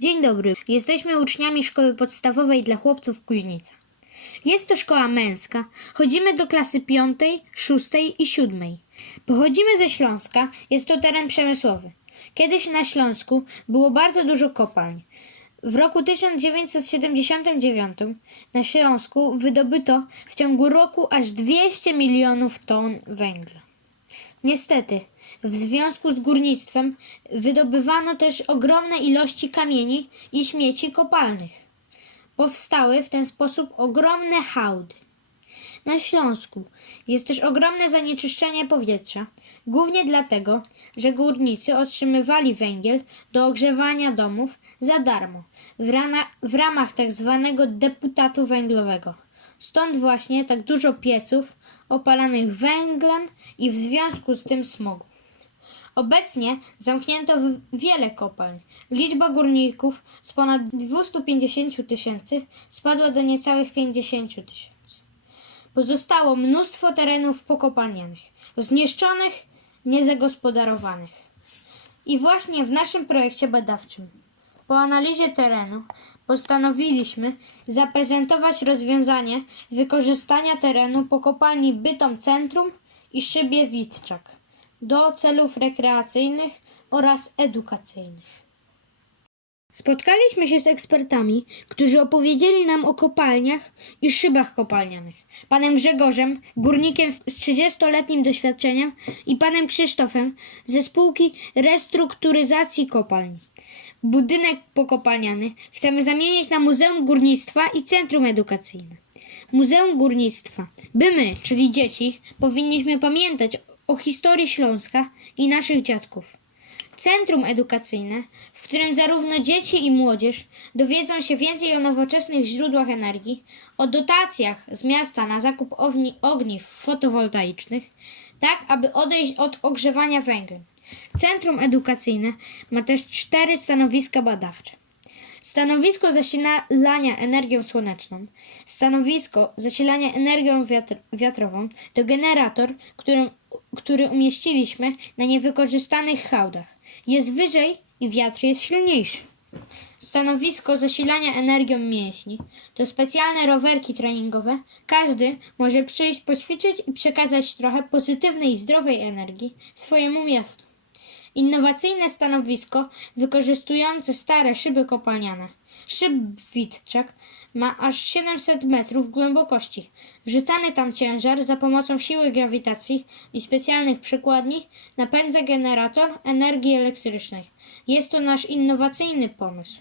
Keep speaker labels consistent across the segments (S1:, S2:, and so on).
S1: Dzień dobry. Jesteśmy uczniami szkoły podstawowej dla chłopców Kuźnica. Jest to szkoła męska. Chodzimy do klasy piątej, szóstej i siódmej. Pochodzimy ze Śląska. Jest to teren przemysłowy. Kiedyś na Śląsku było bardzo dużo kopalń. W roku 1979 na Śląsku wydobyto w ciągu roku aż 200 milionów ton węgla. Niestety, w związku z górnictwem wydobywano też ogromne ilości kamieni i śmieci kopalnych. Powstały w ten sposób ogromne hałdy. Na Śląsku jest też ogromne zanieczyszczenie powietrza, głównie dlatego, że górnicy otrzymywali węgiel do ogrzewania domów za darmo w, rana, w ramach tak zwanego deputatu węglowego. Stąd właśnie tak dużo pieców opalanych węglem i w związku z tym smogu. Obecnie zamknięto wiele kopalń. Liczba górników z ponad 250 tysięcy spadła do niecałych 50 tysięcy. Pozostało mnóstwo terenów pokopalnianych, zniszczonych, niezagospodarowanych. I właśnie w naszym projekcie badawczym, po analizie terenu, postanowiliśmy zaprezentować rozwiązanie wykorzystania terenu po kopalni Bytom Centrum i Szybie Witczak do celów rekreacyjnych oraz edukacyjnych. Spotkaliśmy się z ekspertami, którzy opowiedzieli nam o kopalniach i szybach kopalnianych. Panem Grzegorzem, górnikiem z 30-letnim doświadczeniem i panem Krzysztofem ze spółki restrukturyzacji kopalń. Budynek pokopalniany chcemy zamienić na Muzeum Górnictwa i Centrum Edukacyjne. Muzeum Górnictwa. By my, czyli dzieci, powinniśmy pamiętać o historii Śląska i naszych dziadków. Centrum edukacyjne, w którym zarówno dzieci i młodzież dowiedzą się więcej o nowoczesnych źródłach energii, o dotacjach z miasta na zakup ogniw fotowoltaicznych, tak aby odejść od ogrzewania węglem. Centrum edukacyjne ma też cztery stanowiska badawcze. Stanowisko zasilania energią słoneczną, stanowisko zasilania energią wiatr, wiatrową to generator, który, który umieściliśmy na niewykorzystanych hałdach. Jest wyżej i wiatr jest silniejszy. Stanowisko zasilania energią mięśni to specjalne rowerki treningowe. Każdy może przyjść, poćwiczyć i przekazać trochę pozytywnej, zdrowej energii swojemu miastu. Innowacyjne stanowisko wykorzystujące stare szyby kopalniane. Szyb Witczak ma aż 700 metrów głębokości. Wrzucany tam ciężar za pomocą siły grawitacji i specjalnych przykładni napędza generator energii elektrycznej. Jest to nasz innowacyjny pomysł.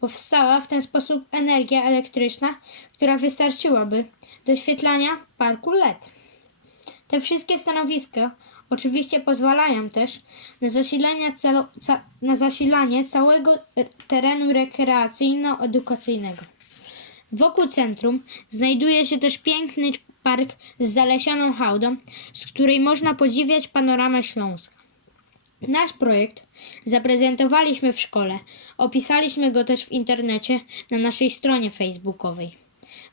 S1: Powstała w ten sposób energia elektryczna, która wystarczyłaby do oświetlania parku LED. Te wszystkie stanowiska oczywiście pozwalają też na zasilanie, ca, na zasilanie całego terenu rekreacyjno-edukacyjnego. Wokół centrum znajduje się też piękny park z zalesioną hałdą, z której można podziwiać panoramę Śląska. Nasz projekt zaprezentowaliśmy w szkole, opisaliśmy go też w internecie na naszej stronie facebookowej.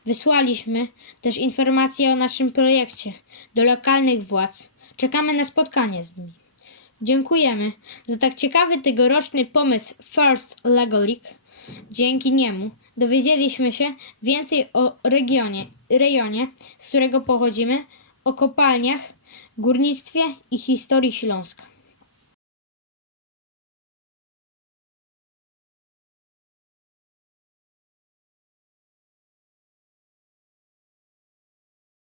S1: Wysłaliśmy też informacje o naszym projekcie do lokalnych władz. Czekamy na spotkanie z nimi. Dziękujemy za tak ciekawy tegoroczny pomysł First Lego League. Dzięki niemu dowiedzieliśmy się więcej o regionie, rejonie, z którego pochodzimy, o kopalniach, górnictwie i historii Śląska.